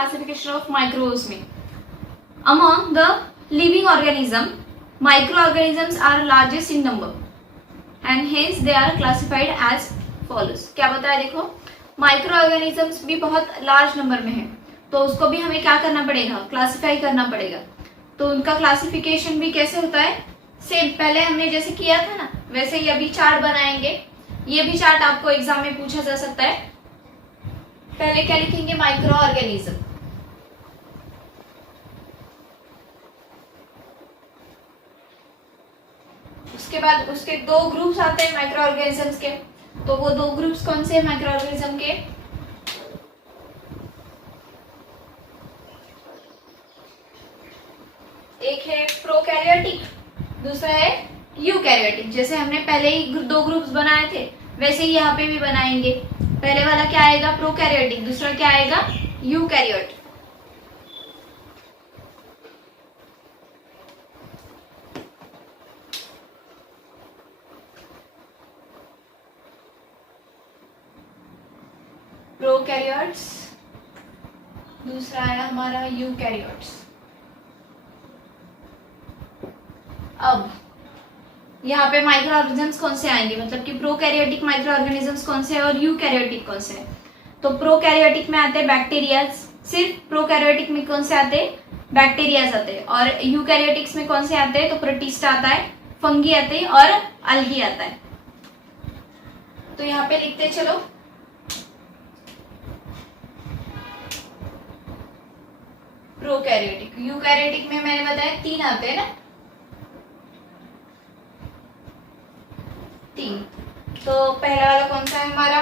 classification of microorganisms. Among the living organism, microorganisms are largest in number and hence they are classified as follows. क्या बताया देखो, microorganisms भी बहुत large number में है, तो उसको भी हमें क्या करना पड़ेगा, क्लासिफाई करना पड़ेगा. तो उनका क्लासिफिकेशन भी कैसे होता है, सेम पहले हमने जैसे किया था ना वैसे ही अभी चार्ट बनाएंगे. ये भी चार्ट आपको एग्जाम में पूछा जा सकता है. पहले क्या लिखेंगे, माइक्रो ऑर्गेनिज्म. उसके बाद उसके दो ग्रुप्स आते हैं माइक्रो ऑर्गेनिजम्स के. तो वो दो ग्रुप्स कौन से हैं माइक्रो ऑर्गेनिज्म के, एक है प्रोकैरियोटिक, दूसरा है यूकैरियोटिक. जैसे हमने पहले ही दो ग्रुप्स बनाए थे वैसे ही यहाँ पे भी बनाएंगे. पहले वाला क्या आएगा, प्रोकैरियोटिक, दूसरा क्या आएगा, यूकैरियोट. प्रोकैरियोट्स, दूसरा है हमारा यूकैरियोट्स. अब यहाँ पे माइक्रो ऑर्गेनिजम्स कौन से आएंगे, मतलब कि प्रोकैरियोटिक माइक्रो ऑर्गेनिजम्स कौन से हैं और यूकैरियोटिक कौन से हैं. तो प्रोकैरियोटिक में आते हैं बैक्टीरियाज, सिर्फ प्रोकैरियोटिक में कौन से आते हैं, बैक्टीरियाज आते हैं. और यूकैरियोटिक्स में कौन से आते हैं, तो प्रोटिस्टा आता है, फंगी आते हैं और अल्गी आता है. तो यहाँ पे लिखते चलो, प्रोकैरियोटिक. यूकैरियोटिक में मैंने बताया तीन आते हैं ना, तीन. तो पहला वाला कौन सा है हमारा,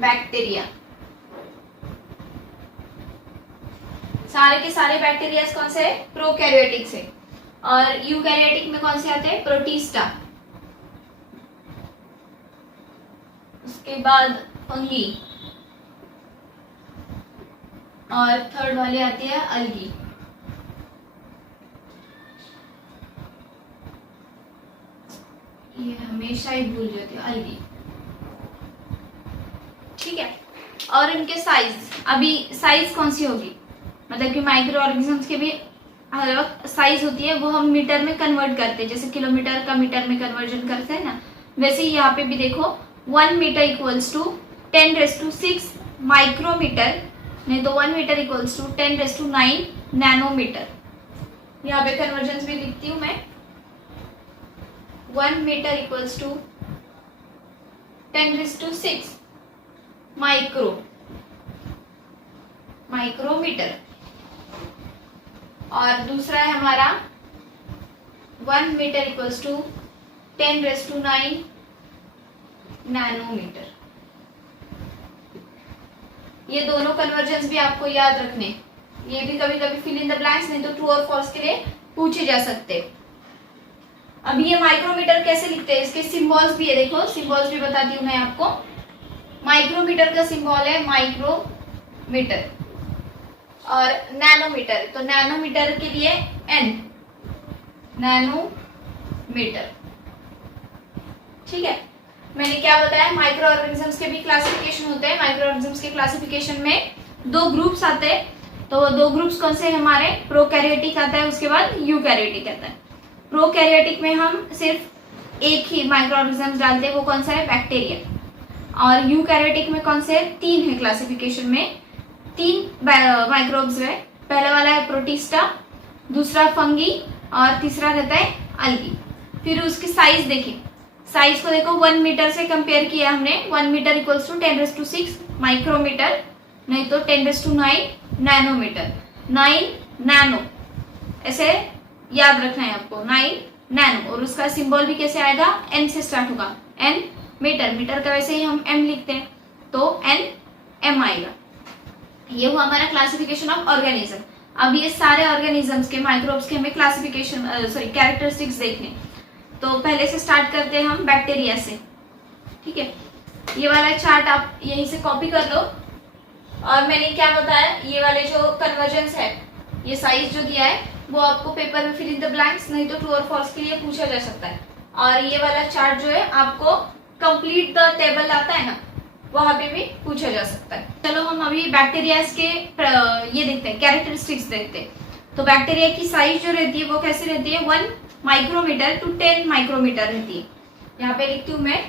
बैक्टीरिया. सारे के सारे बैक्टीरिया कौन से है, प्रोकैरियोटिक से. और यूकैरियोटिक में कौन से आते हैं, प्रोटिस्टा. उसके बाद फंगी और थर्ड वाली आती है अल्गी. ये हमेशा ही भूल जाती है, अल्गी. ठीक है. और इनके साइज, अभी साइज कौन सी होगी, मतलब कि माइक्रो ऑर्गेनिजम्स के भी हर वक्त साइज होती है, वो हम मीटर में कन्वर्ट करते हैं. जैसे किलोमीटर का मीटर में कन्वर्जन करते हैं ना, वैसे ही यहाँ पे भी देखो 1 मीटर इक्वल्स टू 10⁶ माइक्रोमीटर, नहीं तो 1 मीटर इक्वल्स टू 10⁹ नैनोमीटर. यहाँ पे कन्वर्जन भी लिखती हूँ मैं. 1 मीटर इक्वल्स टू 10⁶ माइक्रोमीटर. और दूसरा है हमारा 1 मीटर इक्वल्स टू 10⁹ नैनोमीटर. ये दोनों कन्वर्जन्स भी आपको याद रखने. ये भी कभी कभी फिल इन द ब्लैंक्स, नहीं तो ट्रू और फॉल्स के लिए पूछे जा सकते. अभी ये माइक्रोमीटर कैसे लिखते हैं, इसके सिंबल्स भी है, देखो सिंबल्स भी बताती हूँ मैं आपको. माइक्रोमीटर का सिंबल है माइक्रोमीटर. और नैनोमीटर, तो नैनोमीटर के लिए एन, नैनोमीटर. ठीक है. मैंने क्या बताया, माइक्रो ऑर्गेनिजम्स के भी क्लासिफिकेशन होते हैं. माइक्रो ऑर्गेनिजम्स के क्लासिफिकेशन में दो ग्रुप्स आते हैं. तो दो ग्रुप्स कौन से हैं हमारे, प्रोकैरियोटिक आता है, उसके बाद यूकैरियोटिक आता है. प्रोकैरियोटिक में हम सिर्फ एक ही माइक्रो ऑर्गेनिजम्स डालते हैं, वो कौन सा है, बैक्टीरिया. और यूकैरियोटिक में कौन से है, तीन है क्लासिफिकेशन में, तीन माइक्रोब्स है. पहला वाला है प्रोटिस्टा, दूसरा फंगी और तीसरा रहता है अल्गी. फिर उसकी साइज देखिए, साइज को देखो 1 मीटर से कंपेयर किया हमने. 1 मीटर इक्वल्स टू 10⁶ माइक्रोमीटर, नहीं तो 10⁹ नैनोमीटर. 9 नैनो, ऐसे याद रखना है आपको, 9 नैनो. और उसका सिंबल भी कैसे आएगा, एन से स्टार्ट होगा, एन मीटर. मीटर का वैसे ही हम एम लिखते हैं, तो एन एम आएगा. ये हुआ हमारा क्लासिफिकेशन ऑफ ऑर्गेनिज्म. अब ये सारे ऑर्गेनिजम्स के, माइक्रोब्स के हमें क्लासिफिकेशन कैरेक्टरिस्टिक्स देखने. तो पहले से स्टार्ट करते हैं हम बैक्टीरिया से. ठीक है. ये वाला चार्ट आप यहीं से कॉपी कर लो. और मैंने क्या बताया, ये वाले जो कन्वर्जेंस है, ये साइज जो दिया है वो आपको पेपर में फिल इन द ब्लैंक्स, नहीं तो ट्रू और फॉल्स के लिए पूछा जा सकता है. और ये वाला चार्ट जो है आपको कंप्लीट द टेबल आता है ना, वहां पे भी पूछा जा सकता है। चलो हम अभी बैक्टीरियाज के ये देखते हैं, कैरेक्टरिस्टिक्स देखते हैं। तो बैक्टीरिया की साइज जो रहती है वो कैसी रहती है, 1 माइक्रोमीटर टू 10 माइक्रोमीटर रहती है। यहाँ पे लिखती हूं मैं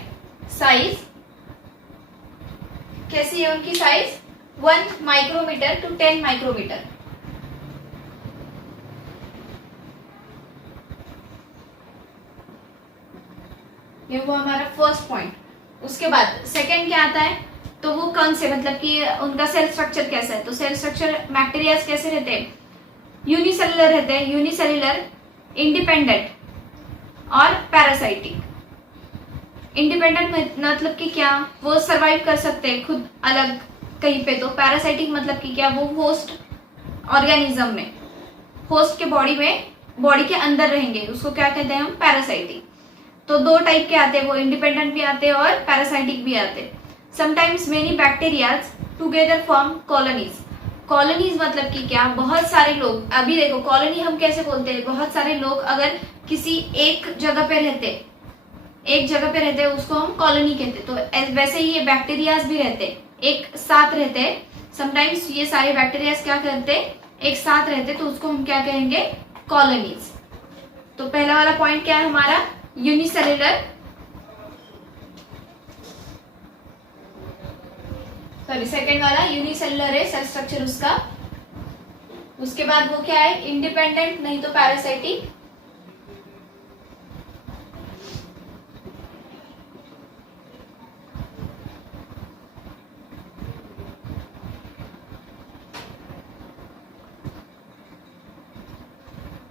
साइज, कैसी है उनकी साइज, 1 माइक्रोमीटर टू 10 माइक्रोमीटर। ये वो हमारा फर्स्ट पॉइंट। उसके बाद सेकंड क्या आता है, तो वो कौन से, मतलब कि उनका सेल स्ट्रक्चर कैसा है। तो सेल स्ट्रक्चर बैक्टीरियाज कैसे रहते हैं, यूनिसेलुलर रहते हैं, यूनिसेलुलर, इंडिपेंडेंट और पैरासाइटिक। इंडिपेंडेंट मतलब कि क्या, वो सरवाइव कर सकते हैं खुद अलग कहीं पे। तो पैरासाइटिक मतलब कि क्या, वो होस्ट ऑर्गेनिज्म में, होस्ट के बॉडी के अंदर रहेंगे, उसको क्या कहते हैं हम, पैरासाइटिक। तो दो टाइप के आते हैं, वो इंडिपेंडेंट भी आते हैं और पैरासाइटिक भी आते हैं। Sometimes many bacterias together form colonies. Colonies मतलब कि क्या, बहुत सारे लोग, अभी देखो कॉलोनी हम कैसे बोलते हैं, बहुत सारे लोग अगर किसी एक जगह पे रहते हैं उसको हम कॉलोनी कहते हैं। तो वैसे ही ये बैक्टीरियाज भी रहते हैं, एक साथ रहते हैं। समटाइम्स ये सारे बैक्टीरियाज क्या करते हैं, एक साथ रहते, तो उसको हम क्या कहेंगे, कॉलोनीज। तो पहला वाला पॉइंट क्या है हमारा, यूनिसेलुलर, सॉरी सेकेंड वाला यूनिसेलुलर है सेल स्ट्रक्चर उसका। उसके बाद वो क्या है, इंडिपेंडेंट नहीं तो पैरासाइटिक।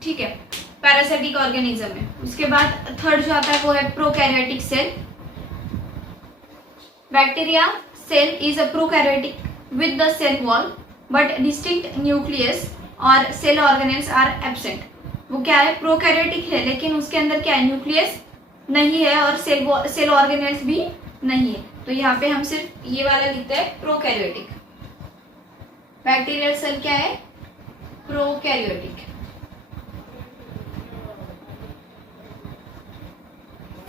ठीक है, पैरासाइटिक ऑर्गेनिज्म है। उसके बाद थर्ड जो आता है वो है prokaryotic cell. Bacteria cell is a prokaryotic with the cell wall but distinct nucleus और सेल ऑर्गेनेल्स आर एब्सेंट। वो क्या है, प्रोकैरियोटिक है लेकिन उसके अंदर क्या है, न्यूक्लियस नहीं है और सेल ऑर्गेनेल्स भी नहीं है। तो यहाँ पे हम सिर्फ ये वाला लिखते हैं प्रोकैरियोटिक। बैक्टीरियल सेल क्या है, प्रोकैरियोटिक।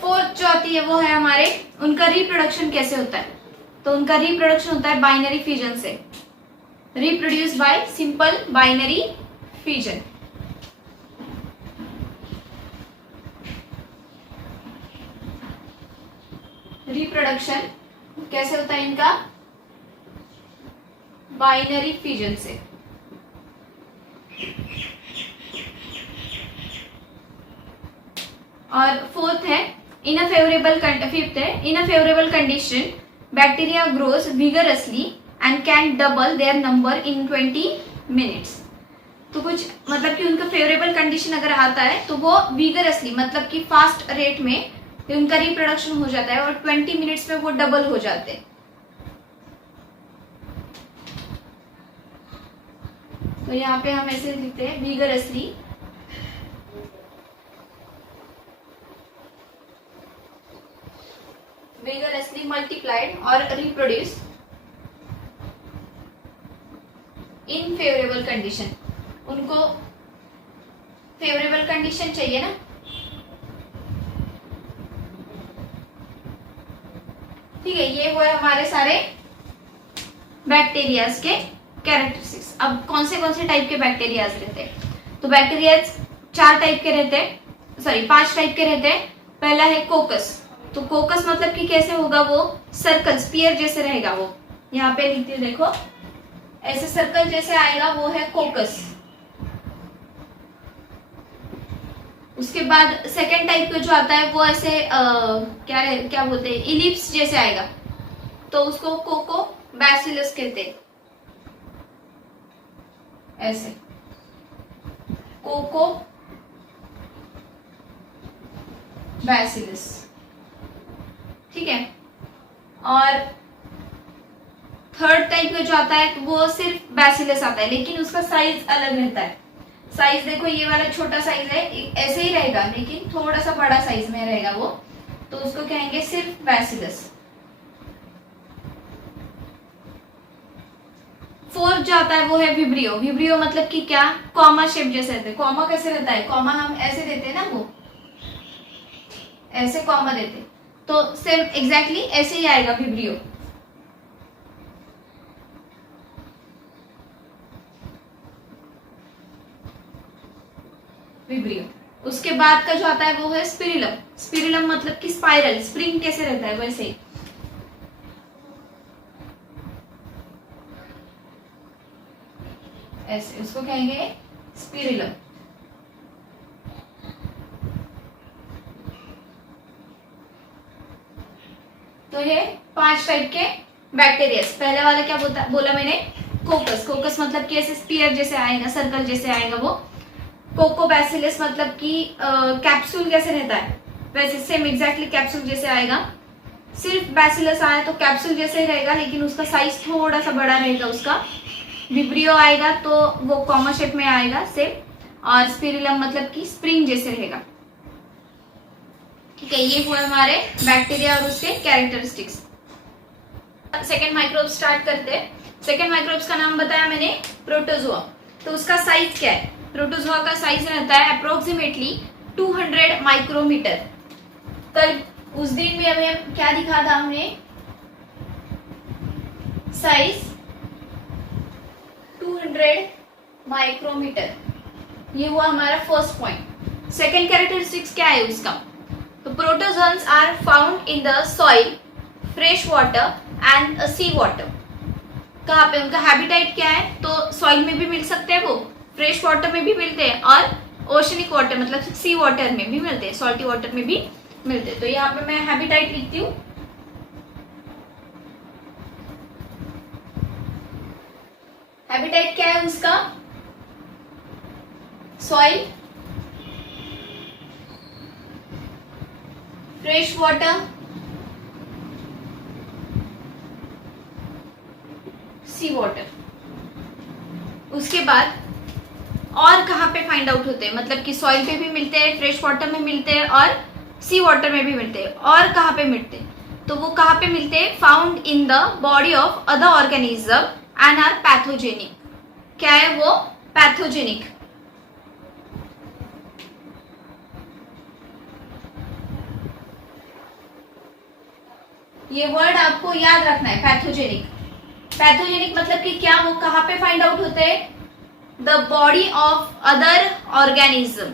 फोर्थ जो आती है वो है हमारे, उनका रिप्रोडक्शन कैसे होता है। तो उनका रिप्रोडक्शन होता है बाइनरी फिजन से, reproduce by simple binary fission. Reproduction कैसे होता है इनका, बाइनरी फिजन से। और फोर्थ है इन अ फेवरेबल, फिफ्थ है in a favourable condition bacteria grows vigorously and can double their number in 20 minutes. तो कुछ मतलब कि उनका फेवरेबल कंडीशन अगर आता है तो वो विगरसली मतलब कि फास्ट रेट में उनका रिप्रोडक्शन हो जाता है और 20 मिनट्स में वो डबल हो जाते हैं। तो यहाँ पे हम ऐसे लिखते हैं vigorously, vigorously multiplied or reproduce in favorable condition। उनको फेवरेबल कंडीशन चाहिए ना, ठीक है। ये हुए हमारे सारे बैक्टीरियाज के कैरेक्टरिस्टिक्स। अब कौन से टाइप के बैक्टीरियाज रहते हैं, तो बैक्टीरियाज 4 टाइप के रहते हैं, सॉरी 5 टाइप के रहते हैं। पहला है कोकस। तो कोकस मतलब कि कैसे होगा, वो सर्कल स्पीयर जैसे रहेगा। वो यहाँ पे लिखते हैं, देखो ऐसे सर्कल जैसे आएगा, वो है कोकस। उसके बाद सेकेंड टाइप का जो आता है वो ऐसे क्या बोलते हैं, इलिप्स जैसे आएगा, तो उसको कोको बैसिलस कहते हैं। ऐसे कोको बैसिलस, ठीक है। और थर्ड टाइप का जो आता है वो सिर्फ बैसिलस आता है, लेकिन उसका साइज अलग रहता है। साइज देखो ये वाला छोटा साइज है, ऐसे ही रहेगा लेकिन थोड़ा सा बड़ा साइज में रहेगा वो, तो उसको कहेंगे सिर्फ बैसिलस। फोर्थ जो आता है वो है विब्रियो। विब्रियो मतलब कि क्या, कॉमा शेप जैसे रहते हैं। कॉमा कैसे रहता है, कॉमा हम ऐसे देते हैं ना, वो ऐसे कॉमा देते हैं, तो सेम एग्जैक्टली ऐसे ही आएगा विब्रियो। विब्रियो। उसके बाद का जो आता है वो है स्पिरिलम। स्पिरिलम मतलब कि स्पाइरल, स्प्रिंग कैसे रहता है वैसे ही। ऐसे उसको कहेंगे स्पिरिलम। तो ये 5 टाइप के बैक्टीरिया। पहले वाला क्या बोला मैंने, कोकस। कोकस मतलब कि ऐसे स्पीयर जैसे आएगा, सर्कल जैसे आएगा वो। कोकोबैसिलस मतलब कि कैप्सूल कैसे रहता है वैसे सेम एग्जैक्टली कैप्सूल जैसे आएगा। सिर्फ बैसिलस आया तो कैप्सूल जैसे ही रहेगा, लेकिन उसका साइज थोड़ा सा बड़ा रहेगा उसका। विब्रियो आएगा तो वो कॉमा शेप में आएगा सेम। और स्पिरिलम मतलब कि स्प्रिंग जैसे रहेगा। ठीक है, ये हुआ हमारे बैक्टीरिया और उसके कैरेक्टरिस्टिक्स। सेकेंड माइक्रोब स्टार्ट करते हैं। सेकेंड माइक्रोब्स का नाम बताया मैंने, प्रोटोजोआ। तो उसका साइज क्या है? प्रोटोजोआ का साइज रहता है अप्रोक्सीमेटली 200 माइक्रोमीटर। कल उस दिन में हमें क्या दिखा था हमने, साइज 200 माइक्रोमीटर। ये हुआ हमारा फर्स्ट पॉइंट। सेकेंड कैरेक्टरिस्टिक्स क्या है उसका? तो protozoans are found in the soil, fresh water and sea water. कहाँ पे उनका हैबिटेट क्या है? तो सॉइल में भी मिल सकते हैं वो, फ्रेश वाटर में भी मिलते हैं, और ओशनिक वाटर मतलब सी वाटर में भी मिलते हैं, सॉल्टी वाटर में भी मिलते हैं। तो यहाँ पे मैं हैबिटेट लिखती हूँ। हैबिटेट क्या है उसका? सॉइल, फ्रेश वाटर, सी वाटर। उसके बाद और कहाँ पे फाइंड आउट होते हैं? मतलब कि सॉइल पे भी मिलते हैं, फ्रेश वाटर में मिलते हैं और सी वाटर में भी मिलते हैं। और कहाँ पे मिलते हैं? तो वो कहाँ पे मिलते हैं? Found in the body of other organism and are pathogenic. क्या है वो? पैथोजेनिक। ये वर्ड आपको याद रखना है, पैथोजेनिक। पैथोजेनिक मतलब कि क्या, वो कहाँ पे फाइंड आउट होते हैं? The body of other organism.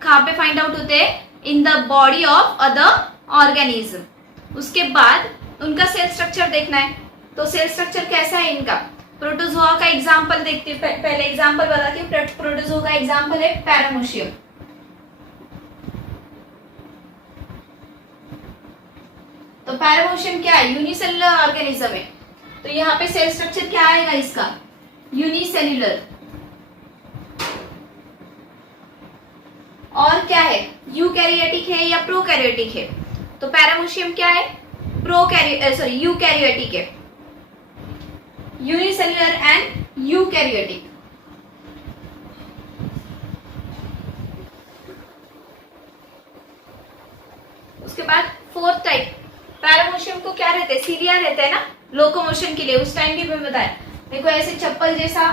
कहाँ पे फाइंड आउट होते हैं? इन the body of other organism. उसके बाद उनका सेल स्ट्रक्चर देखना है। तो सेल स्ट्रक्चर कैसा है इनका? प्रोटोजोआ का एग्जाम्पल देखते हैं। पहले एग्जाम्पल बताती हूँ। प्रोटोजोआ का एग्जाम्पल है पैरामोशियम। तो पैरामोशियम क्या है? यूनिसेलुलर ऑर्गेनिज्म है। तो यहाँ पे सेल स्ट्रक्चर क्या आएगा इसका? यूनिसेल्युलर। और क्या है? यूकैरियोटिक है या प्रोकैरियोटिक है? तो पैरामोशियम क्या है? यूकैरियोटिक है। Unicellular and eukaryotic. उसके बाद फोर्थ टाइप, पैरामोशियम को क्या रहते हैं? सीलिया रहते हैं ना लोकोमोशन के लिए। उस टाइम भी मैं बताया, देखो ऐसे चप्पल जैसा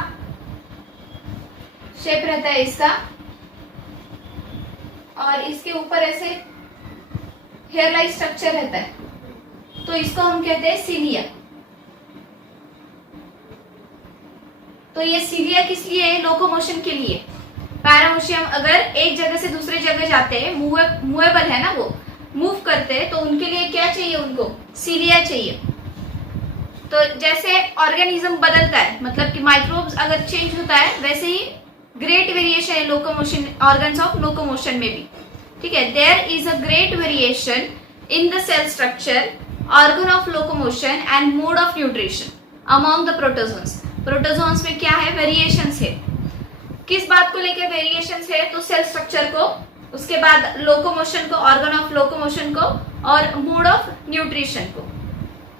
शेप रहता है इसका, और इसके ऊपर ऐसे हेयर लाइक स्ट्रक्चर रहता है। तो इसको हम कहते हैं सीलिया। तो ये सीलिया किस लिए है? लोकोमोशन के लिए। पैरामोशियम अगर एक जगह से दूसरे जगह जाते हैं, मूवेबल है ना, वो मूव करते हैं, तो उनके लिए क्या चाहिए? उनको सीलिया चाहिए। तो जैसे ऑर्गेनिज्म बदलता है, मतलब कि माइक्रोब्स अगर चेंज होता है, वैसे ही ग्रेट वेरिएशन है लोकोमोशन, ऑर्गन्स ऑफ लोकोमोशन में भी। ठीक है, there is a great variation in the cell structure, organ of locomotion and mode of nutrition among the protozoans. Protozoans में क्या है? वेरिएशंस है। किस बात को लेकर वेरिएशंस है? तो सेल स्ट्रक्चर को, उसके बाद लोकोमोशन को, ऑर्गन ऑफ लोकोमोशन को, और मोड ऑफ न्यूट्रिशन को।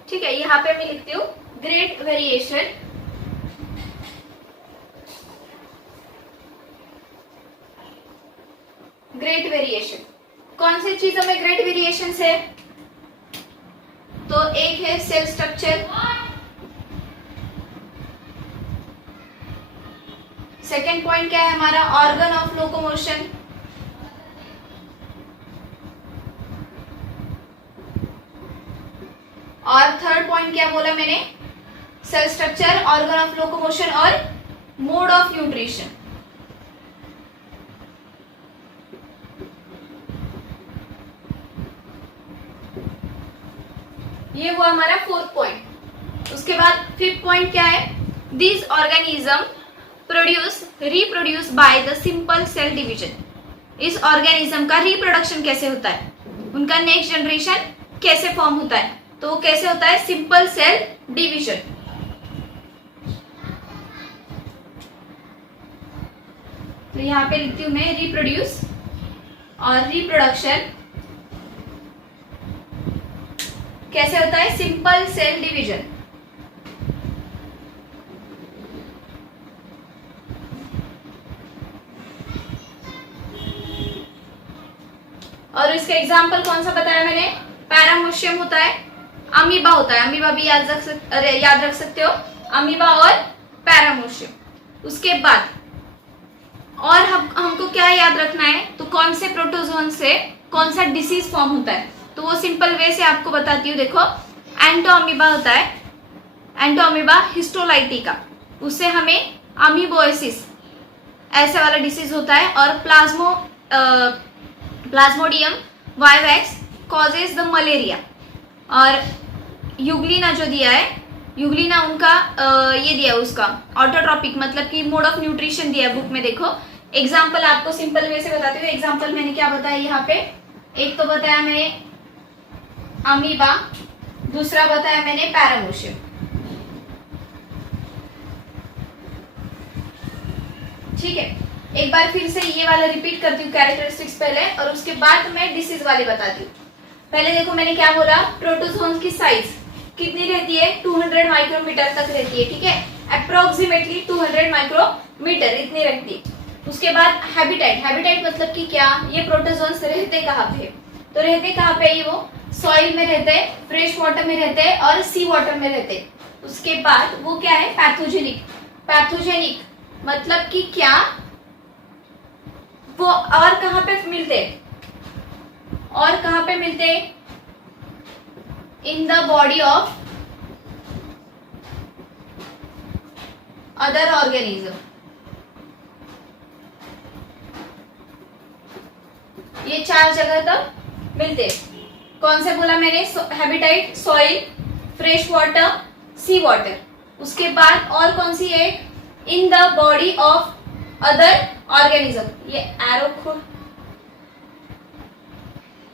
ठीक है, यहाँ पे मैं लिखती हूँ ग्रेट वेरिएशन। ग्रेट वेरिएशन कौन सी चीजों में ग्रेट वेरिएशन है? तो एक है सेल स्ट्रक्चर, सेकेंड पॉइंट क्या है हमारा? ऑर्गन ऑफ लोकोमोशन, और थर्ड पॉइंट क्या बोला मैंने? Cell structure, organ of locomotion और मोड ऑफ न्यूट्रिशन। ये हुआ हमारा फोर्थ पॉइंट। उसके बाद फिफ्थ पॉइंट क्या है, this organism reproduce by the simple cell division. इस ऑर्गेनिज्म का रिप्रोडक्शन कैसे होता है, उनका नेक्स्ट जनरेशन कैसे फॉर्म होता है, तो वो कैसे होता है, सिंपल सेल डिवीजन। तो यहां पे लिखती हूं मैं रिप्रोड्यूस और रिप्रोडक्शन कैसे होता है, सिंपल सेल डिवीजन। और इसका एग्जाम्पल कौन सा बताया मैंने, पैरामोशियम होता है, अमीबा होता है, अमीबा भी याद रख सकते हो, अमीबा और पैरामोशियम। उसके बाद और हमको क्या याद रखना है, तो कौन से प्रोटोजोन से कौन सा डिसीज फॉर्म होता है, तो वो सिंपल वे से आपको बताती हूँ। देखो एंटोअमीबा होता है, एंटोअमीबा हिस्टोलाइटिका, उससे हमें अमीबोसिस ऐसे वाला डिसीज होता है। और Plasmodium vivax causes the malaria. और यूग्लिना जो दिया है, यूग्लिना उनका ये दिया है, उसका ऑटोट्रॉपिक मतलब कि मोड ऑफ न्यूट्रिशन दिया है बुक में। देखो एग्जाम्पल आपको सिंपल वे से बताती हूँ। एग्जाम्पल मैंने क्या बताया यहाँ पे, एक तो बताया मैंने अमीबा, दूसरा बताया मैंने पैरामोशियम। ठीक है, एक बार फिर से ये वाला रिपीट करती हूँ कैरेक्टरिस्टिक्स पहले, और उसके बाद मैं डिसीज वाली बताती हूँ। पहले देखो मैंने क्या बोला, प्रोटोजोन्स की साइज कितनी रहती है, 200 माइक्रोमीटर तक रहती है। ठीक है, अप्रोक्सीमेटली 200 माइक्रोमीटर इतनी रहती है। उसके बाद हैबिटेट, हैबिटेट मतलब कि क्या, ये प्रोटोजोन्स रहते कहाँ पे, तो रहते कहाँ पे, ये वो सॉइल में रहते हैं, फ्रेश वाटर में रहते हैं और सी वाटर में रहते हैं। उसके बाद वो क्या है, पैथोजेनिक। पैथोजेनिक मतलब कि क्या, वो और कहाँ पे मिलते, और कहाँ पे मिलते, इन the body of other organism. ये 4 जगह तक मिलते। कौन से बोला मैंने, हैबिटेट, सॉइल, फ्रेश वाटर, सी वाटर। उसके बाद और कौन सी है, इन the body of other organism, ये एरो,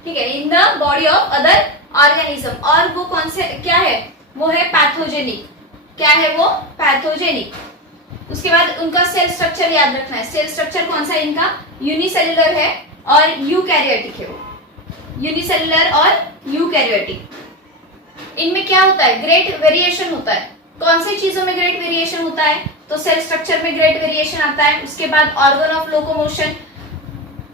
ठीक है, इन the body of other organism. और वो कौन से क्या है, वो है पैथोजेनिक। क्या है वो, पैथोजेनिक। उसके बाद उनका सेल स्ट्रक्चर याद रखना है। सेल स्ट्रक्चर कौन सा है इनका, यूनिसेल्युलर है और यूकैरियोटिक है। वो यूनिसेल्युलर और यूकैरियोटिक। इनमें क्या होता है, ग्रेट वेरिएशन होता है। कौन सी चीजों में ग्रेट वेरिएशन होता है, तो सेल स्ट्रक्चर में ग्रेट वेरिएशन आता है। उसके बाद ऑर्गन ऑफ लोकोमोशन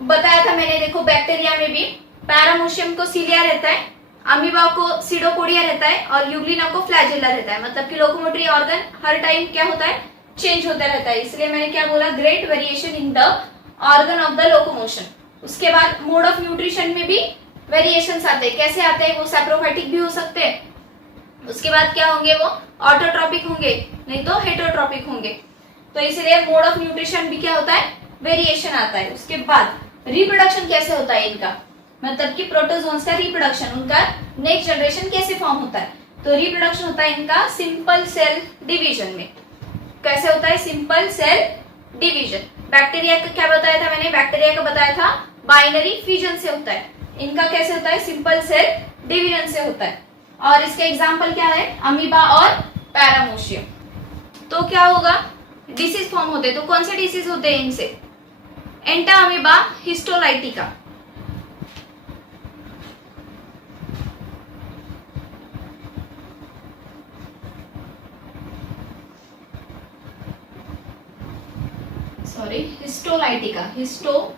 बताया था मैंने। देखो बैक्टीरिया में भी पैरामोशियम को सीलिया रहता है, अमीबा को सीडोपोडिया रहता है और यूग्लिना को फ्लैजेला रहता है। मतलब कि लोकोमोटरी ऑर्गन हर टाइम क्या होता है, चेंज होता रहता है। इसलिए मैंने क्या बोला, great variation in the organ of the locomotion. उसके बाद मोड ऑफ न्यूट्रिशन में भी वेरिएशंस आते हैं। कैसे आते हैं, वो सैप्रोफाइटिक भी हो सकते हैं। उसके बाद क्या होंगे, वो ऑटोट्रॉपिक होंगे, नहीं तो हेटरोट्रॉपिक होंगे। तो इसलिए मोड ऑफ न्यूट्रिशन भी क्या होता है, वेरिएशन आता है। उसके बाद रिप्रोडक्शन कैसे होता है इनका, मतलब कि प्रोटोजोन्स का रिप्रोडक्शन, उनका नेक्स्ट जनरेशन कैसे फॉर्म होता है, तो रिप्रोडक्शन होता है इनका सिंपल सेल डिवीजन में। कैसे होता है, सिंपल सेल डिवीजन। बैक्टीरिया का क्या बताया था मैंने, बैक्टीरिया का बताया था बाइनरी फिजन से होता है। इनका कैसे होता है, सिंपल सेल डिवीजन से होता है। और इसके एग्जाम्पल क्या है, अमीबा और पैरामोशियम। तो क्या होगा, डिसीज फॉर्म होते हैं। तो कौन से डिसीज होते हैं इनसे, एंटाअमीबा हिस्टोलाइटिका। Sorry, histolytica, histolytica.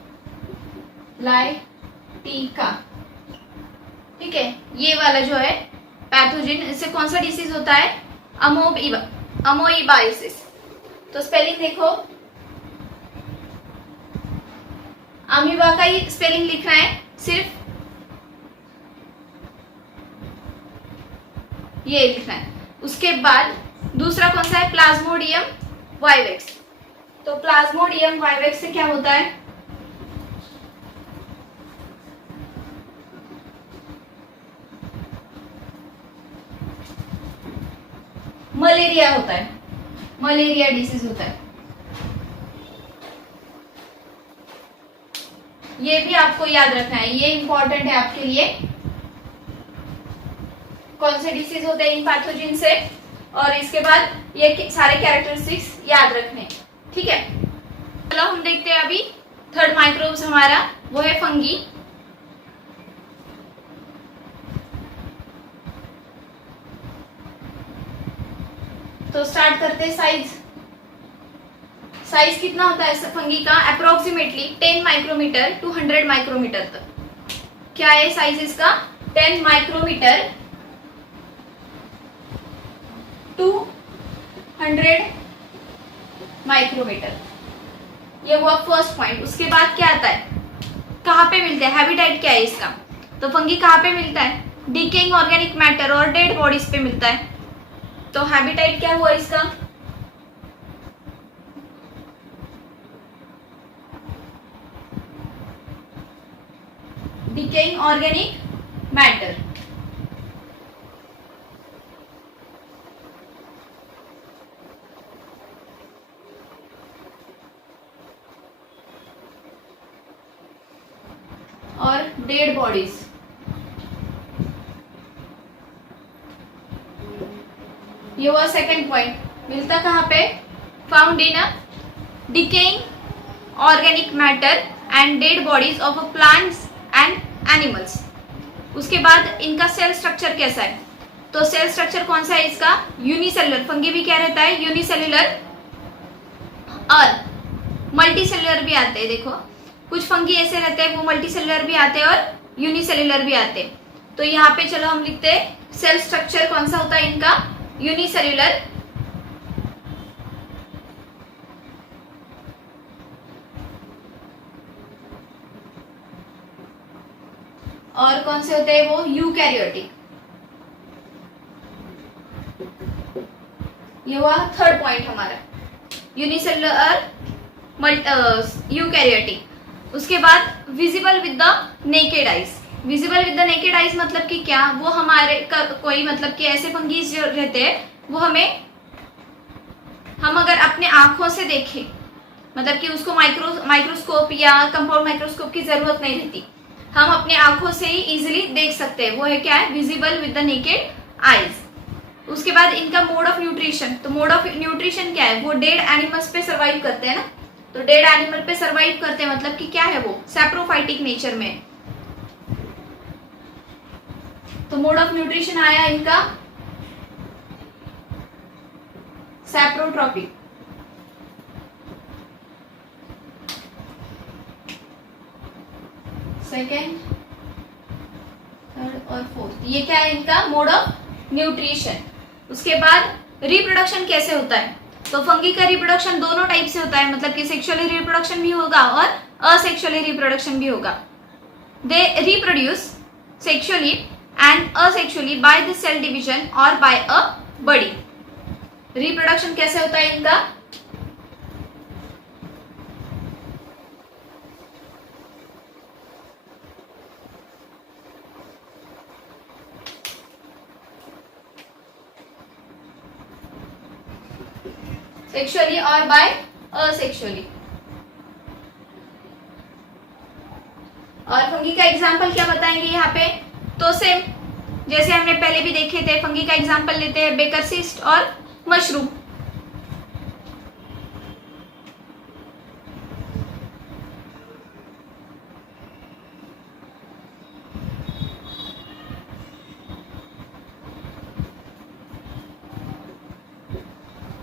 ठीक है, ये वाला जो है पैथोजन, इससे कौन सा डिसीज होता है, अमोइबाइसिस। तो स्पेलिंग देखो, अमीबा का ही स्पेलिंग लिखना है, सिर्फ ये लिखना है। उसके बाद दूसरा कौन सा है, प्लाज्मोडियम वाइवेक्स। तो प्लाज्मोडियम वाइवेक्स से क्या होता है, मलेरिया होता है, मलेरिया डिसीज होता है। ये भी आपको याद रखना है, ये इंपॉर्टेंट है आपके लिए। कौन से डिसीज होते हैं इन पैथोजन से, और इसके बाद ये सारे कैरेक्टरिस्टिक्स याद रखने, ठीक है। चलो हम देखते हैं अभी थर्ड माइक्रोब्स हमारा, वो है फंगी। तो स्टार्ट करते हैं। साइज कितना होता है फंगी का? अप्रोक्सीमेटली 10 माइक्रोमीटर टू 100 माइक्रोमीटर तक। क्या है साइज इसका? 10 माइक्रोमीटर टू 100 माइक्रोमीटर। ये हुआ फर्स्ट पॉइंट। उसके बाद क्या आता है, कहाँ पे मिलता है, हैबिटेट क्या है इसका? तो फंगी कहाँ पे मिलता है? डिकेइंग ऑर्गेनिक मैटर और डेड बॉडीज पे मिलता है। तो हैबिटेट क्या हुआ इसका? Decaying organic matter. और डेड बॉडीज। ये हुआ सेकेंड पॉइंट। मिलता कहाँ पे? Found in a decaying organic matter and dead bodies of a plants and animals. उसके बाद इनका सेल स्ट्रक्चर कैसा है? तो सेल स्ट्रक्चर कौन सा है इसका? यूनिसेलुलर। फंगी भी क्या रहता है? यूनिसेलुलर और मल्टीसेलुलर भी आते हैं। देखो कुछ फंगी ऐसे रहते हैं वो मल्टीसेलुलर भी आते हैं और यूनिसेलुलर भी आते हैं। तो यहाँ पे चलो हम लिखते हैं सेल स्ट्रक्चर कौन सा होता है इनका? यूनिसेलुलर। और कौन से होते हैं वो? यूकैरियोटिक। ये हुआ थर्ड पॉइंट हमारा, यूनिसेलुलर यूकैरियोटिक। उसके बाद visible with the naked eyes. Visible with the naked eyes मतलब कि क्या? वो हमारे कोई मतलब कि ऐसे फंगीज जो रहते हैं वो हम अगर अपने आंखों से देखें, मतलब कि उसको माइक्रोस्कोप या कंपाउंड माइक्रोस्कोप की जरूरत नहीं रहती, हम अपने आंखों से ही इजिली देख सकते हैं। वो है क्या है? Visible with the naked eyes. उसके बाद इनका मोड ऑफ न्यूट्रिशन। तो मोड ऑफ न्यूट्रिशन क्या है? वो डेड एनिमल्स पे सर्वाइव करते हैं ना। तो डेड एनिमल पे सर्वाइव करते हैं मतलब कि क्या है वो? सैप्रोफाइटिक नेचर में। तो मोड ऑफ न्यूट्रिशन आया इनका सैप्रोट्रॉपिक। सेकेंड, थर्ड और फोर्थ, ये क्या है इनका? Mode of nutrition. उसके बाद रिप्रोडक्शन कैसे होता है? तो फंगी का रिप्रोडक्शन दोनों टाइप से होता है, मतलब कि सेक्सुअली रिप्रोडक्शन भी होगा और असेक्सुअली रिप्रोडक्शन भी होगा। They reproduce sexually and asexually by the cell division और बाय अ बडी। रिप्रोडक्शन कैसे होता है इनका? सेक्सुअली और बाय असेक्सुअली। और फंगी का एग्जाम्पल क्या बताएंगे यहाँ पे? तो सेम जैसे हमने पहले भी देखे थे, फंगी का एग्जाम्पल लेते हैं बेकर सिस्ट और मशरूम।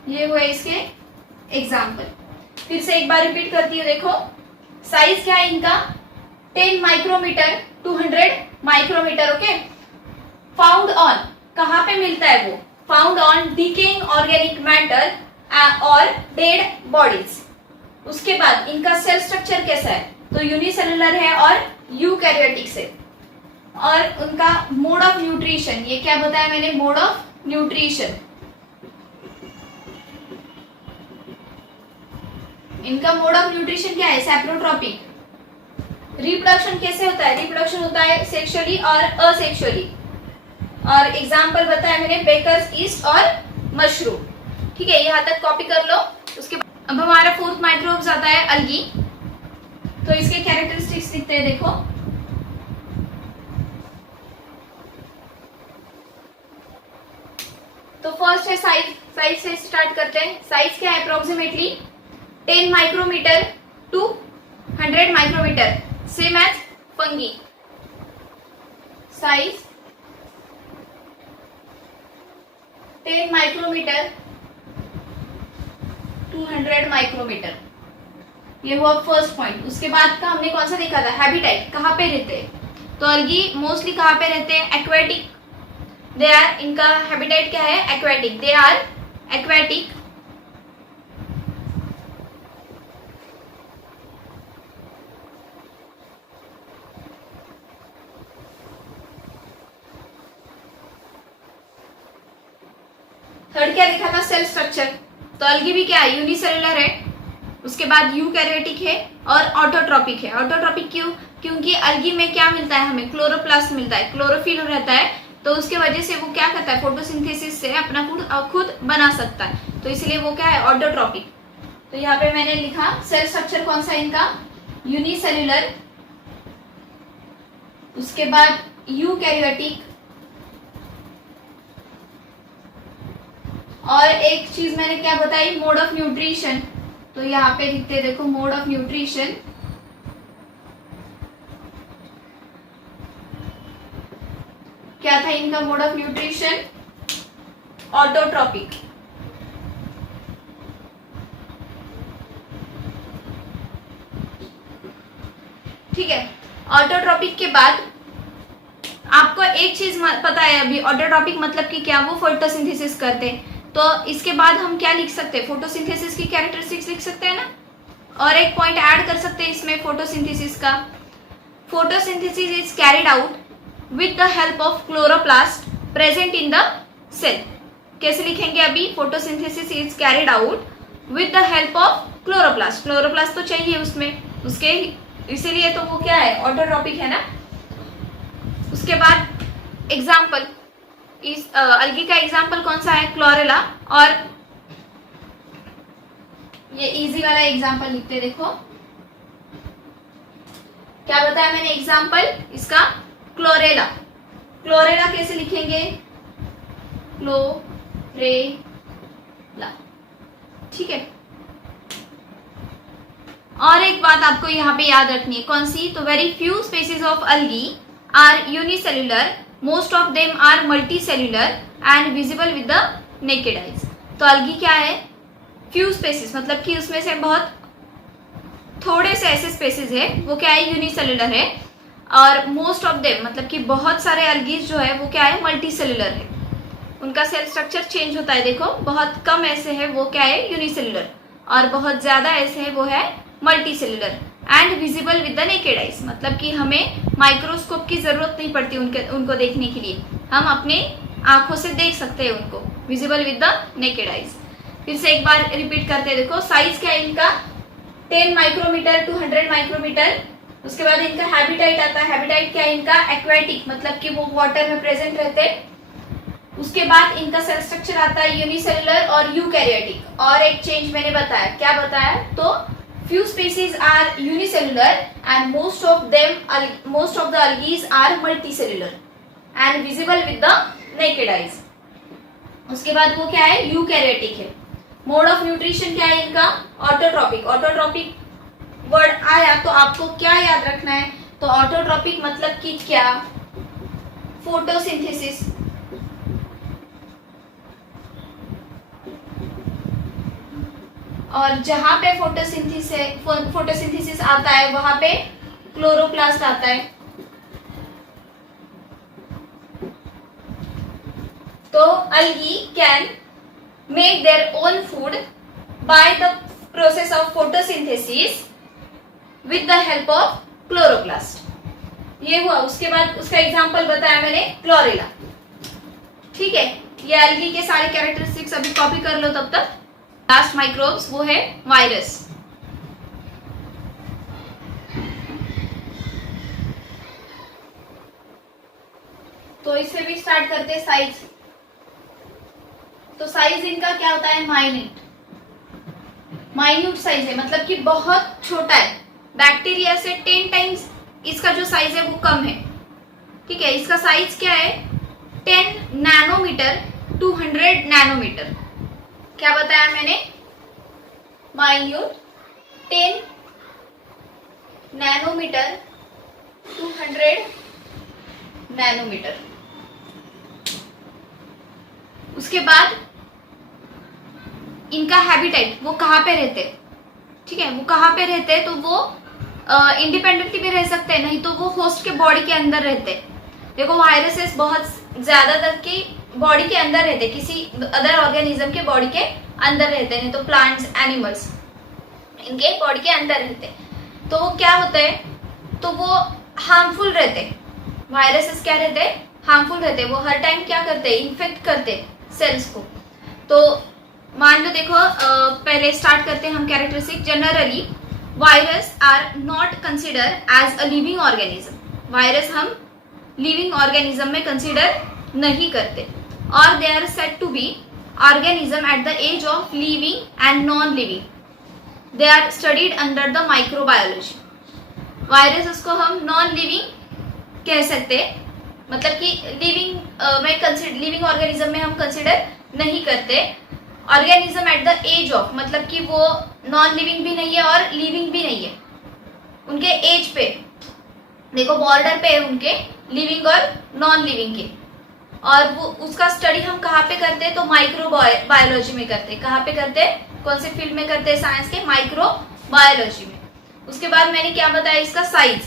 ये हुए इसके एग्जाम्पल। फिर से एक बार रिपीट करती हूँ। देखो साइज क्या है इनका? 10 micrometre to 100 micrometre. Okay. Found on, कहाँ पे मिलता है वो? Found on decaying organic matter और डेड बॉडीज। उसके बाद इनका सेल स्ट्रक्चर कैसा है? तो यूनिसेलुलर है और यूकैरियोटिक से। और उनका मोड ऑफ न्यूट्रिशन, ये क्या बताया मैंने? Mode of nutrition. इनका मोड ऑफ न्यूट्रिशन क्या है? सैप्रोट्रॉपिक। रिप्रोडक्शन कैसे होता है? रिप्रोडक्शन होता है सेक्सुअली और असेक्सुअली। और एग्जाम्पल बताया मैंने बेकर्स ईस्ट और मशरूम। ठीक है, यहाँ तक कॉपी कर लो। उसके बाद अब हमारा फोर्थ माइक्रोब्स आता है अल्गी। तो इसके कैरेक्टरिस्टिक्स लिखते हैं, देखो। तो फर्स्ट है साइज। साइज से स्टार्ट करते हैं। साइज क्या है? Approximately 10 micrometre to 100 micrometre, same as fungi. Size 10 micrometre to 100 micrometre, ये हुआ फर्स्ट पॉइंट। उसके बाद का हमने कौन सा देखा था? हैबिटेट, कहाँ पे रहते हैं? तो अलगी मोस्टली कहाँ पे रहते हैं? एक्वेटिक। दे आर, इनका हैबिटेट क्या है? Aquatic. They are aquatic. Third क्या देखा था? Cell structure. तो अलगी भी क्या है? यूनिसेलुलर है। उसके बाद यूकैरियोटिक है और ऑटोट्रॉपिक है। ऑटोट्रॉपिक क्यों? क्योंकि अलगी में क्या मिलता है हमें? क्लोरोप्लास्ट मिलता है, क्लोरोफिल रहता है। तो उसके वजह से वो क्या करता है? फोटोसिंथेसिस से अपना फूड खुद बना सकता है। तो इसलिए वो क्या है? ऑटोट्रॉपिक। तो यहाँ पे मैंने लिखा सेल स्ट्रक्चर कौन सा इनका? यूनिसेलुलर। उसके बाद यूकैरियोटिक। और एक चीज मैंने क्या बताई? Mode of nutrition. तो यहाँ पे लिखते देखो, मोड ऑफ न्यूट्रिशन। क्या था इनका मोड ऑफ न्यूट्रिशन? ऑटोट्रॉपिक। ठीक है, ऑटोट्रॉपिक के बाद आपको एक चीज पता है अभी, ऑटोट्रॉपिक मतलब कि क्या? वो फोटोसिंथेसिस करते हैं। तो इसके बाद हम क्या लिख सकते हैं? फोटोसिंथेसिस की कैरेक्टरिस्टिक्स लिख सकते हैं ना। और एक पॉइंट ऐड कर सकते हैं इसमें फोटोसिंथेसिस का। Photosynthesis is carried out with the help of chloroplast present in the cell. कैसे लिखेंगे अभी? Photosynthesis is carried out with the help of chloroplast. Chloroplast तो चाहिए उसमें, उसके इसीलिए तो वो क्या है? ऑटोट्रॉपिक है ना। उसके बाद एग्जाम्पल, इस अलगी का एग्जाम्पल कौन सा है? क्लोरेला। और ये इजी वाला एग्जाम्पल लिखते देखो, क्या बताया मैंने एग्जाम्पल इसका? क्लोरेला। क्लोरेला कैसे लिखेंगे? क्लोरेला। ठीक है। और एक बात आपको यहाँ पे याद रखनी है, कौन सी? तो very few species of algae are unicellular, most of them are multicellular and visible with the naked eyes. तो अलगी क्या है? फ्यू स्पेसीज, मतलब कि उसमें से बहुत थोड़े से ऐसे स्पेसीज है, वो क्या है? यूनिसेल्युलर है। और मोस्ट ऑफ देम मतलब कि बहुत सारे अलगीज जो है वो क्या है? मल्टीसेल्युलर है। उनका सेल स्ट्रक्चर चेंज होता है। देखो, बहुत कम ऐसे है वो क्या है? यूनिसेल्युलर। और बहुत ज्यादा ऐसे है वो है multicellular. And visible with the naked eyes, मतलब कि हमें माइक्रोस्कोप की जरूरत नहीं पड़ती उनको देखने के लिए, हम अपने आंखों से देख सकते हैं उनको। Visible with the naked eyes. फिर से एक बार रिपीट करते हैं, देखो साइज क्या है इनका? 10 माइक्रोमीटर टू 100 माइक्रोमीटर। उसके बाद इनका हैबिटेट आता है। हैबिटेट क्या है इनका? एक्वेटिक, मतलब कि वो वाटर में प्रेजेंट रहते हैं। उसके बाद इनका सेल स्ट्रक्चर आता है यूनिसेलुलर और यूकैरियोटिक। और एक चेंज मैंने बताया, क्या बताया? तो few species are unicellular and most of the algae are multicellular and visible with the naked eyes. उसके बाद वो क्या है? यूकैरियोटिक है। मोड ऑफ न्यूट्रिशन क्या है इनका? ऑटोट्रॉपिक। ऑटोट्रॉपिक वर्ड आया तो आपको क्या याद रखना है? तो ऑटोट्रॉपिक मतलब कि क्या? फोटोसिंथेसिस। और जहां पे फोटोसिंथेसिस आता है वहां पे क्लोरोप्लास्ट आता है। तो algae can make their own food by the process of photosynthesis with the help of chloroplast. ये हुआ। उसके बाद उसका एग्जांपल बताया मैंने, क्लोरेला। ठीक है, ये algae के सारे कैरेक्टरिस्टिक्स अभी कॉपी कर लो तब तक। लास्ट माइक्रोब्स वो है वायरस। तो इससे भी स्टार्ट करते हैं। साइज तो साइज इनका क्या होता है, माइन्यूट साइज है, मतलब कि बहुत छोटा है। बैक्टीरिया से 10 टाइम्स इसका जो साइज है वो कम है। ठीक है, इसका साइज क्या है, 10 नैनोमीटर टू 100 नैनोमीटर। क्या बताया मैंने, माइन्यूट 10 नैनोमीटर टू 100 नैनोमीटर। उसके बाद इनका हैबिटेट, वो कहाँ पे रहते, ठीक है, वो कहाँ पे रहते हैं, तो वो इंडिपेंडेंटली भी रह सकते हैं, नहीं तो वो होस्ट के बॉडी के अंदर रहते हैं। देखो वायरसेस बहुत ज्यादातर की बॉडी के अंदर रहते, किसी अदर ऑर्गेनिज्म के बॉडी के अंदर रहते हैं, नहीं तो प्लांट्स, एनिमल्स इनके बॉडी के अंदर रहते। तो वो क्या होता है, तो वो हार्मफुल रहते, वायरसेस क्या रहते, हार्मफुल रहते, वो हर टाइम क्या करते, इन्फेक्ट करते सेल्स को। तो मान लो देखो, पहले स्टार्ट करते हैं हम characteristic. Generally virus are not consider as a living organism, virus हम लिविंग ऑर्गेनिज्म में कंसिडर नहीं करते, और they are said to be organism at the edge of living and non living, they are studied under the microbiology. Viruses को हम non living कह सकते, मतलब कि लिविंग ऑर्गेनिज्म में हम कंसिडर नहीं करते। Organism at the edge of, मतलब कि वो नॉन लिविंग भी नहीं है और लिविंग भी नहीं है, उनके एज पे देखो, बॉर्डर पे है उनके लिविंग और नॉन लिविंग के। और वो उसका स्टडी हम कहाँ पे करते हैं, तो माइक्रोबायोलॉजी में करते हैं। कहाँ पे करते हैं, कौन से फील्ड में करते हैं, साइंस के माइक्रोबायोलॉजी में। उसके बाद मैंने क्या बताया, इसका size,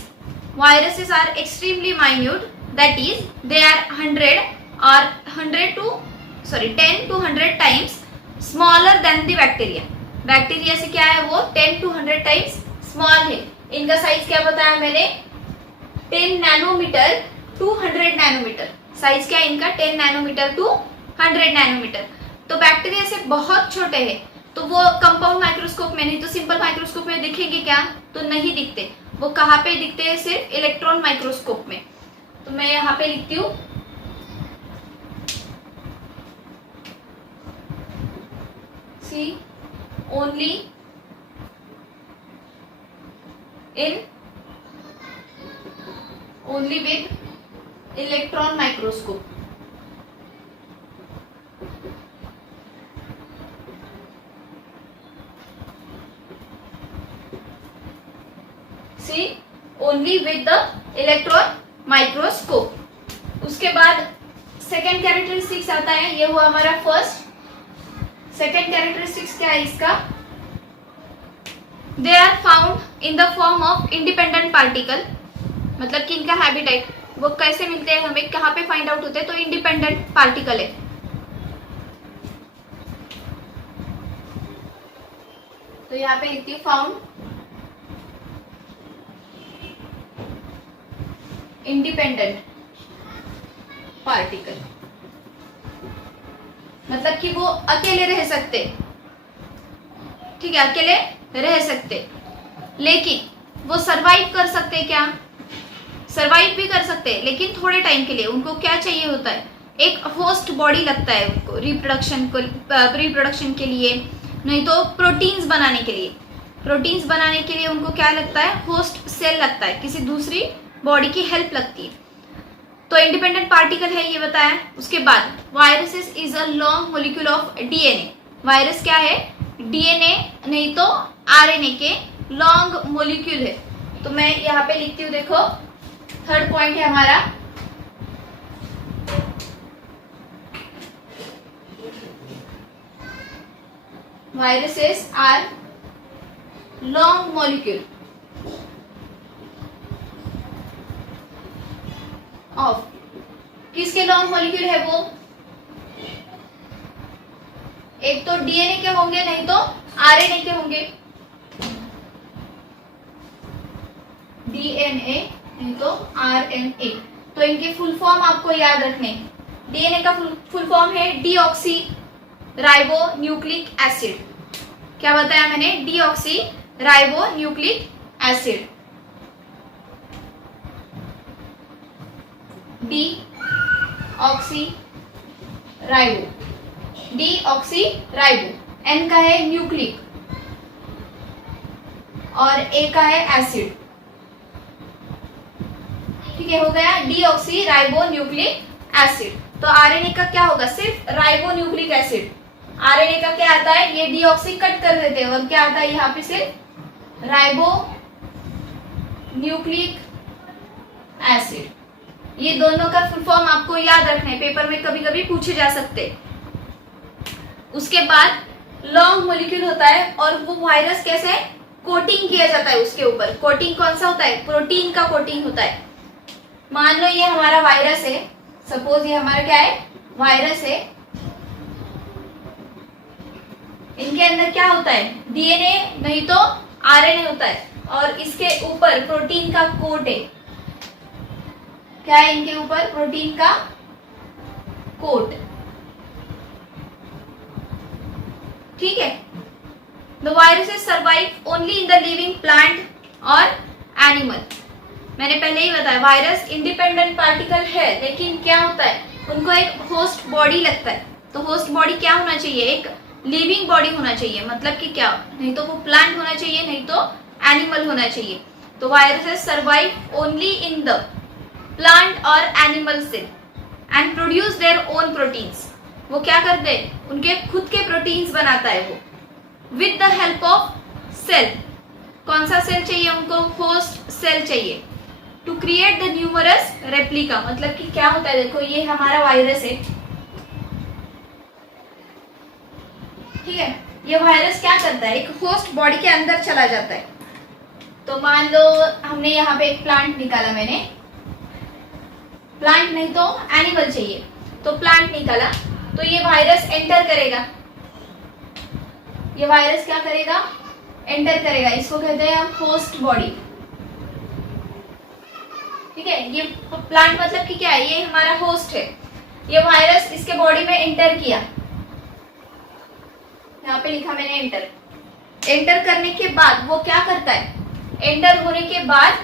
viruses are extremely minute, that is they are 10 to 100 times smaller than the bacteria. Bacteria से क्या है, वो 10 to 100 टाइम्स स्मॉल है। इनका साइज क्या बताया मैंने, 10 नैनोमीटर टू 100 नैनोमीटर। साइज क्या है इनका, 10 नैनोमीटर टू 100 नैनोमीटर। तो बैक्टीरिया से बहुत छोटे हैं, तो वो कंपाउंड माइक्रोस्कोप में, नहीं तो सिंपल माइक्रोस्कोप में दिखेंगे क्या, तो नहीं दिखते। वो कहाँ पे दिखते हैं, सिर्फ इलेक्ट्रॉन माइक्रोस्कोप में। तो मैं यहाँ पे लिखती हूँ, see only with electron microscope. See only with the electron microscope. उसके बाद सेकेंड कैरेक्टरिस्टिक्स आता है, ये हुआ हमारा फर्स्ट। सेकेंड कैरेक्टरिस्टिक्स क्या है इसका, they are found in the form of independent particle, मतलब कि इनका हैबिटेट वो कैसे मिलते हैं हमें, कहाँ पे फाइंड आउट होते हैं, तो इंडिपेंडेंट पार्टिकल है। तो यहाँ पे लिखती हूँ फाउंड इंडिपेंडेंट पार्टिकल, मतलब कि वो अकेले रह सकते, ठीक है, अकेले रह सकते, लेकिन वो सरवाइव कर सकते, क्या सरवाइव भी कर सकते, लेकिन थोड़े टाइम के लिए। उनको क्या चाहिए होता है, एक होस्ट बॉडी लगता है उनको रिप्रोडक्शन के लिए, नहीं तो प्रोटीन्स बनाने के लिए। प्रोटीन्स बनाने के लिए उनको क्या लगता है, होस्ट सेल लगता है, किसी दूसरी बॉडी की हेल्प लगती है। तो इंडिपेंडेंट पार्टिकल है ये बताया। उसके बाद viruses is a long molecule of DNA. Virus क्या है, डीएनए नहीं तो आरएनए के लॉन्ग मॉलिक्यूल है। तो मैं यहाँ पे लिखती हूँ, देखो थर्ड पॉइंट है हमारा, viruses are long molecule of, किसके लॉन्ग मॉलिक्यूल है वो, एक तो डीएनए के होंगे, नहीं तो आरएनए के होंगे। डीएनए नहीं तो आरएनए। तो इनके फुल फॉर्म आपको याद रखने। डीएनए का फुल फॉर्म है डीऑक्सी राइबो न्यूक्लिक एसिड। क्या बताया मैंने, deoxy ribo nucleic acid. D oxy ribo deoxyribo, N का है न्यूक्लिक और A का है एसिड। ठीक है, हो गया डीऑक्सीराइबो न्यूक्लिक एसिड। तो आरएनए का क्या होगा, सिर्फ राइबो न्यूक्लिक एसिड। आरएनए का क्या आता है, ये डीऑक्सी कट कर देते हैं और क्या आता है यहाँ पे सिर्फ राइबो न्यूक्लिक एसिड। ये दोनों का फुल फॉर्म आपको याद रखना है, पेपर में कभी कभी पूछे जा सकते। उसके बाद लॉन्ग मॉलिक्यूल होता है और वो वायरस कैसे कोटिंग किया जाता है उसके ऊपर। कोटिंग कौन सा होता है, प्रोटीन का कोटिंग होता है। मान लो ये हमारा वायरस है, सपोज ये हमारा क्या है, वायरस है। इनके अंदर क्या होता है, डीएनए नहीं तो आरएनए होता है और इसके ऊपर प्रोटीन का कोट है। क्या है इनके ऊपर, प्रोटीन का कोट। ठीक है, the viruses survive only in the living plant और एनिमल। मैंने पहले ही बताया वायरस इंडिपेंडेंट पार्टिकल है, लेकिन क्या होता है उनको एक होस्ट बॉडी लगता है। तो होस्ट बॉडी क्या होना चाहिए, एक लिविंग बॉडी होना चाहिए। मतलब कि क्या, नहीं तो वो प्लांट होना चाहिए, नहीं तो एनिमल होना चाहिए। तो viruses survive only in the plant और animal cell and produce their own proteins. वो क्या करते हैं, उनके खुद के प्रोटीन्स बनाता है वो, with the help of cell. कौन सा सेल चाहिए उनको, होस्ट सेल चाहिए। To create the numerous replica. मतलब कि क्या होता है, देखो ये हमारा वायरस है। ठीक है, ये वायरस क्या करता है, एक होस्ट बॉडी के अंदर चला जाता है। तो मान लो हमने यहाँ पे एक प्लांट निकाला, मैंने प्लांट नहीं तो एनिमल चाहिए, तो प्लांट निकाला। तो ये वायरस एंटर करेगा, ये वायरस क्या करेगा, एंटर करेगा। इसको कहते हैं हम होस्ट बॉडी। ठीक है, ये प्लांट मतलब कि क्या है, ये हमारा होस्ट है। ये वायरस इसके बॉडी में एंटर किया, यहाँ पे लिखा मैंने एंटर। एंटर करने के बाद वो क्या करता है, एंटर होने के बाद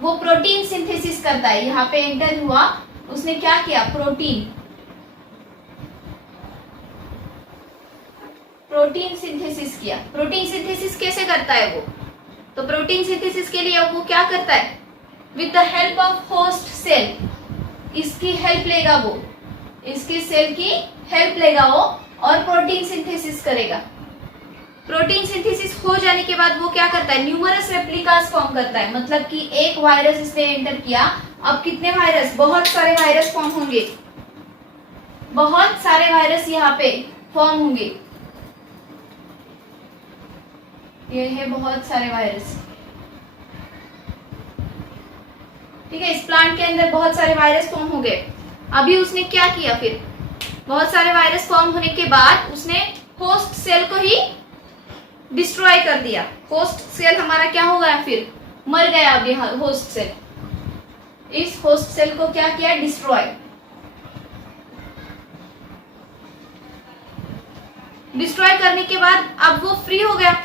वो प्रोटीन सिंथेसिस करता है। यहाँ पे एंटर हुआ, उसने क्या किया, प्रोटीन सिंथेसिस किया। प्रोटीन सिंथेसिस कैसे करता है वो, तो प्रोटीन सिंथेसिस के लिए वो क्या करता है, with the help of host cell. इसकी हेल्प लेगा वो, इसकी सेल की हेल्प लेगा वो और प्रोटीन सिंथेसिस करेगा। प्रोटीन सिंथेसिस हो जाने के बाद वो क्या करता है, न्यूमरस रेप्लिकास फॉर्म करता है। मतलब कि एक वायरस इसने एंटर किया, अब कितने वायरस, बहुत सारे वायरस फॉर्म होंगे, बहुत सारे वायरस यहाँ पे फॉर्म होंगे। ये है बहुत सारे वायरस। ठीक है, इस प्लांट के अंदर बहुत सारे वायरस फॉर्म हो गए। अभी उसने क्या किया, फिर बहुत सारे वायरस फॉर्म होने के बाद उसने होस्ट सेल को ही डिस्ट्रॉय कर दिया। होस्ट सेल हमारा क्या हो गया, फिर मर गया। अभी होस्ट सेल, इस होस्ट सेल को क्या किया, डिस्ट्रॉय। डिस्ट्रॉय करने के बाद अब वो फ्री हो गया।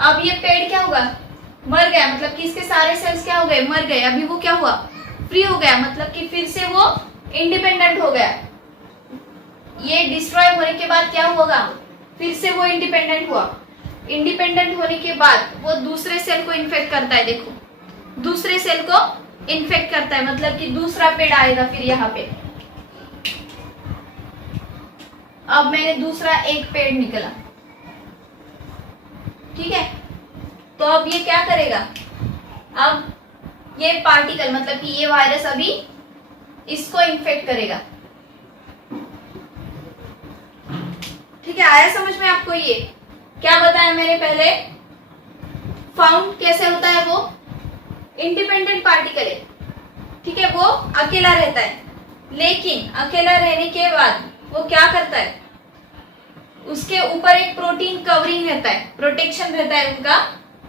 अब ये पेड़ क्या होगा, मर गया। मतलब कि इसके सारे सेल्स क्या हो गए, मर गए। अभी वो क्या हुआ, फ्री हो गया। मतलब कि फिर से वो इंडिपेंडेंट हो गया। ये डिस्ट्रॉय होने के बाद क्या होगा, फिर से वो इंडिपेंडेंट हुआ। इंडिपेंडेंट होने के बाद वो दूसरे सेल को इन्फेक्ट करता है। देखो, दूसरे सेल को इन्फेक्ट करता है, मतलब कि दूसरा पेड़ आएगा फिर यहाँ पे। अब मैंने दूसरा एक पेड़ निकला। ठीक है, तो अब ये क्या करेगा, अब ये पार्टिकल मतलब कि ये वायरस अभी इसको इन्फेक्ट करेगा। ठीक है, आया समझ में आपको। ये क्या बताया मैंने पहले, फाउंड कैसे होता है, वो इंडिपेंडेंट पार्टिकल है। ठीक है, वो अकेला रहता है, लेकिन अकेला रहने के बाद वो क्या करता है, उसके ऊपर एक प्रोटीन कवरिंग रहता है, प्रोटेक्शन रहता है उनका।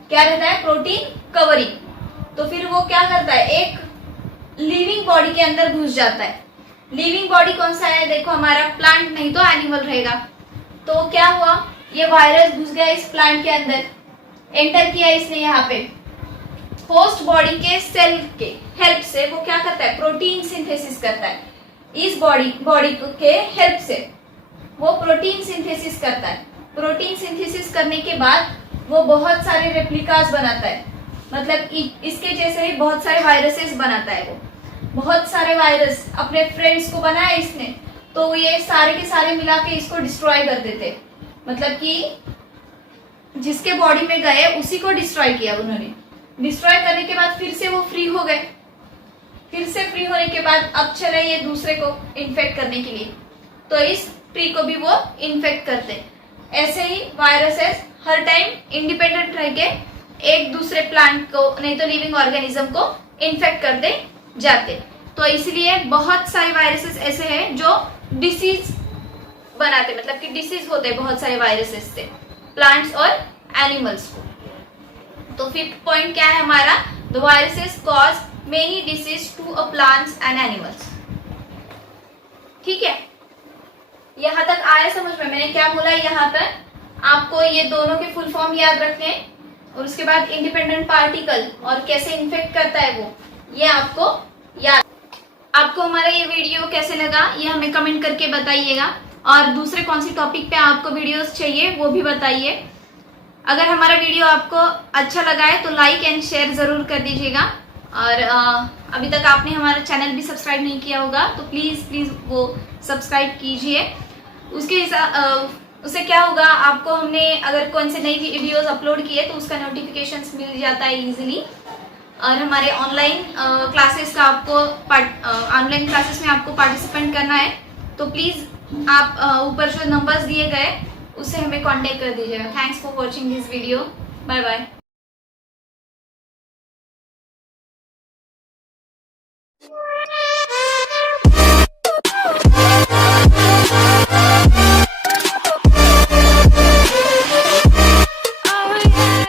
क्या रहता है, प्रोटीन कवरिंग। तो फिर वो क्या करता है, एक लिविंग बॉडी के अंदर घुस जाता है। लिविंग बॉडी कौन सा है, देखो हमारा प्लांट नहीं तो एनिमल रहेगा। तो क्या हुआ, ये वायरस घुस गया इस प्लांट के अंदर, एंटर किया इसने यहाँ पे। होस्ट बॉडी के सेल के हेल्प से वो क्या करता है, प्रोटीन सिंथेसिस करता है इस बॉडी के हेल्प से। वो प्रोटीन सिंथेसिस करता है। प्रोटीन सिंथेसिस करने के बाद वो बहुत सारे रेप्लिकास बनाता है, मतलब इसके जैसे ही बहुत सारे वायरसेस बनाता है। वो बहुत सारे वायरस अपने फ्रेंड्स को बनाया इसने, तो ये सारे के सारे मिला के इसको डिस्ट्रॉय कर देते, मतलब कि जिसके बॉडी में गए उसी को डिस्ट्रॉय किया उन्होंने। डिस्ट्रॉय करने के बाद फिर से वो फ्री हो गए। फिर से फ्री होने के बाद अब चले ये दूसरे को इन्फेक्ट करने के लिए, तो इस ट्री को भी वो इन्फेक्ट करते। ऐसे ही वायरसेस हर टाइम इंडिपेंडेंट रह के एक दूसरे प्लांट को नहीं तो लिविंग ऑर्गेनिज्म को इन्फेक्ट करते जाते। तो इसलिए बहुत सारे वायरसेस ऐसे हैं जो डिसीज बनाते, मतलब कि डिसीज होते हैं बहुत सारे वायरसेस से प्लांट्स और एनिमल्स को। तो फिफ्थ पॉइंट क्या है हमारा, the viruses cause many disease to a plants and animals. ठीक है, यहां तक आया समझ में? मैंने क्या बोला यहाँ पर, आपको ये दोनों के फुल फॉर्म याद रखने हैं, और उसके बाद इंडिपेंडेंट पार्टिकल और कैसे इन्फेक्ट करता है वो, ये आपको याद। आपको हमारा ये वीडियो कैसे लगा ये हमें कमेंट करके बताइएगा, और दूसरे कौन सी टॉपिक पे आपको वीडियोस चाहिए वो भी बताइए। अगर हमारा वीडियो आपको अच्छा लगा है तो लाइक एंड शेयर जरूर कर दीजिएगा, और अभी तक आपने हमारा चैनल भी सब्सक्राइब नहीं किया होगा तो प्लीज़ वो सब्सक्राइब कीजिए। उससे क्या होगा, आपको हमने अगर कौन से नई वीडियोस अपलोड किए तो उसका नोटिफिकेशंस मिल जाता है इजीली। और हमारे ऑनलाइन क्लासेस का आपको ऑनलाइन क्लासेस में आपको पार्टिसिपेंट करना है तो प्लीज़ आप ऊपर जो नंबर्स दिए गए उससे हमें कांटेक्ट कर दीजिएगा। Thanks for watching this video, bye bye.